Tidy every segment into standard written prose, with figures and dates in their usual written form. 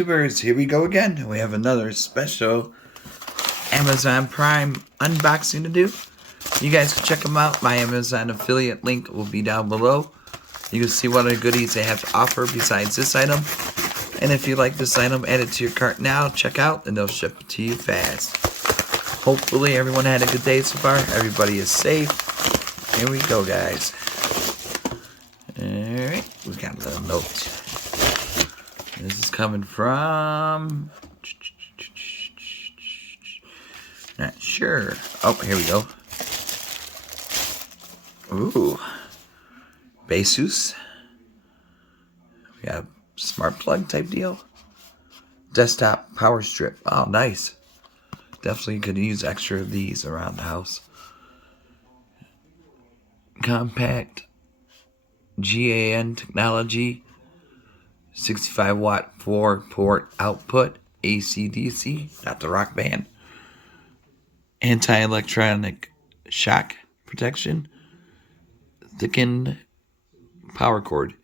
YouTubers, here we go again. We have another special Amazon Prime unboxing to do. You guys can check them out. My Amazon affiliate link will be down below. You can see what other goodies they have to offer besides this item. And if you like this item, add it to your cart now. Check out and they'll ship it to you fast. Hopefully everyone had a good day so far. Everybody is safe. Here we go, guys. Alright, we got a little note. This is coming from... Not sure. Oh, here we go. Ooh. BASEUS. We got a smart plug type deal. Desktop power strip. Oh, nice. Definitely could use extra of these around the house. Compact GAN technology. 65 watt 4-port output. AC/DC. Not the rock band. Anti-electronic shock protection. Thickened power cord.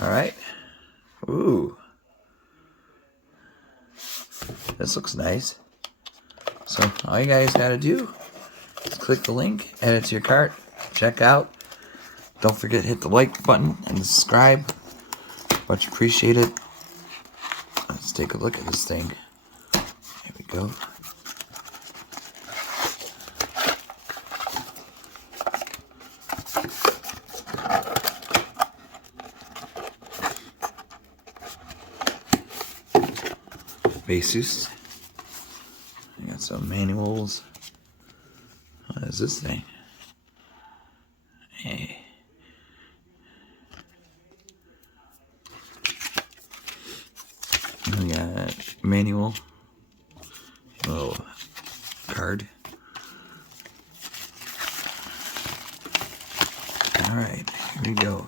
Alright. Ooh. This looks nice. So all you guys gotta do is click the link, add it to your cart, check out. Don't forget to hit the like button and subscribe. Much appreciated. Let's take a look at this thing. Here we go. BASEUS. I got some manuals. What is this thing? Hey. We got manual. A little card. Alright, here we go.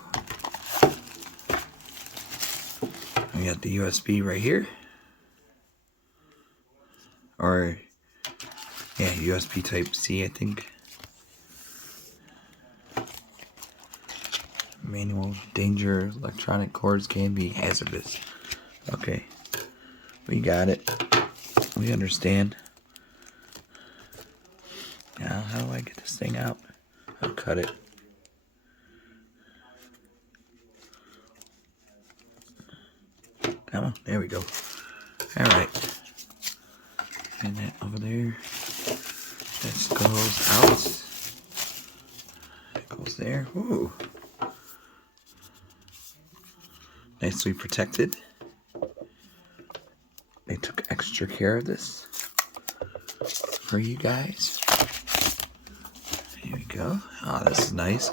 We got the USB right here. Or, yeah, USB Type-C, I think. Manual, danger, electronic cords can be hazardous. Okay, we got it. We understand. Now, how do I get this thing out? I'll cut it. Come on, there we go. Alright. And that over there. That goes out. That goes there. Ooh. Nicely protected. They took extra care of this for you guys. Here we go. Oh, this is nice.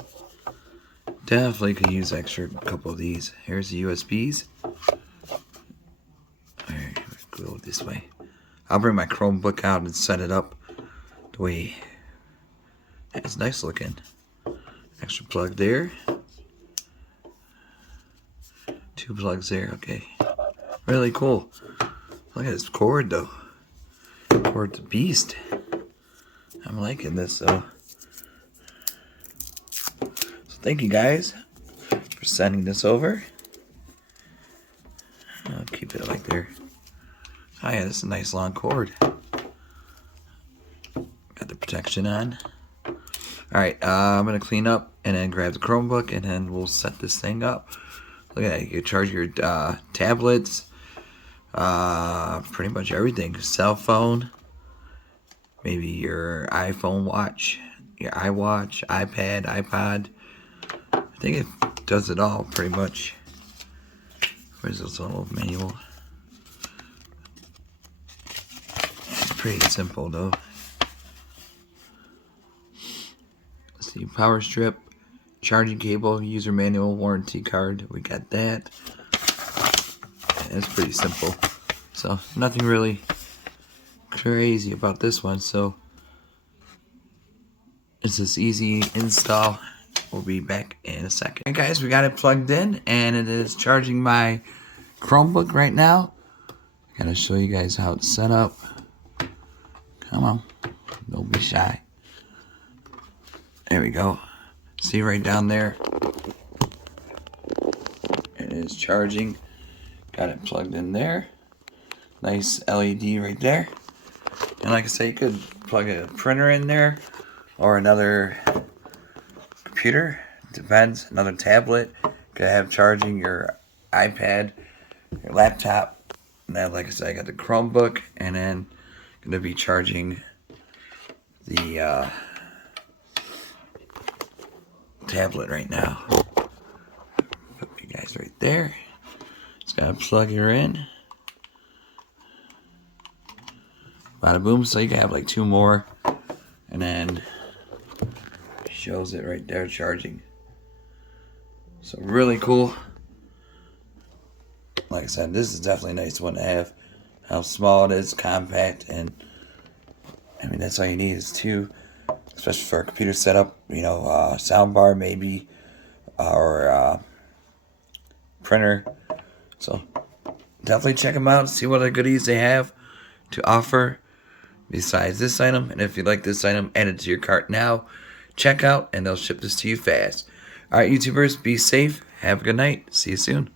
Definitely could use extra couple of these. Here's the USBs. Alright, go this way. I'll bring my Chromebook out and set it up the way it's nice looking. Extra plug there. 2 plugs there, okay. Really cool. Look at this cord though. Cord's a beast. I'm liking this though. So thank you guys for sending this over. I'll keep it like there. Oh yeah, this is a nice long cord. Got the protection on. Alright, I'm going to clean up and then grab the Chromebook and then we'll set this thing up. Look at that, you can charge your tablets, pretty much everything. Cell phone, maybe your iPhone watch, your iWatch, iPad, iPod. I think it does it all pretty much. Where's this little manual? Pretty simple though. Let's see, power strip, charging cable, user manual, warranty card. We got that. Yeah, it's pretty simple. So nothing really crazy about this one. So it's this easy install. We'll be back in a second. Okay, guys, we got it plugged in and it is charging my Chromebook right now. I gotta show you guys how it's set up. Come on, don't be shy. There we go. See right down there? It is charging. Got it plugged in there. Nice LED right there. And like I said, you could plug a printer in there or another computer. Depends. Another tablet. You could have charging your iPad, your laptop. And then, like I said, I got the Chromebook, and then going to be charging the tablet right now. Put you guys right there. Just gotta plug her in. Bada boom. So you can have like 2 more, and then shows it right there charging. So really cool. Like I said, this is definitely a nice one to have. How small it is, compact, and I mean that's all you need is 2, especially for a computer setup. You know, sound bar maybe, or printer. So definitely check them out. See what other goodies they have to offer besides this item. And if you like this item, add it to your cart now. Check out, and they'll ship this to you fast. All right, YouTubers, be safe. Have a good night. See you soon.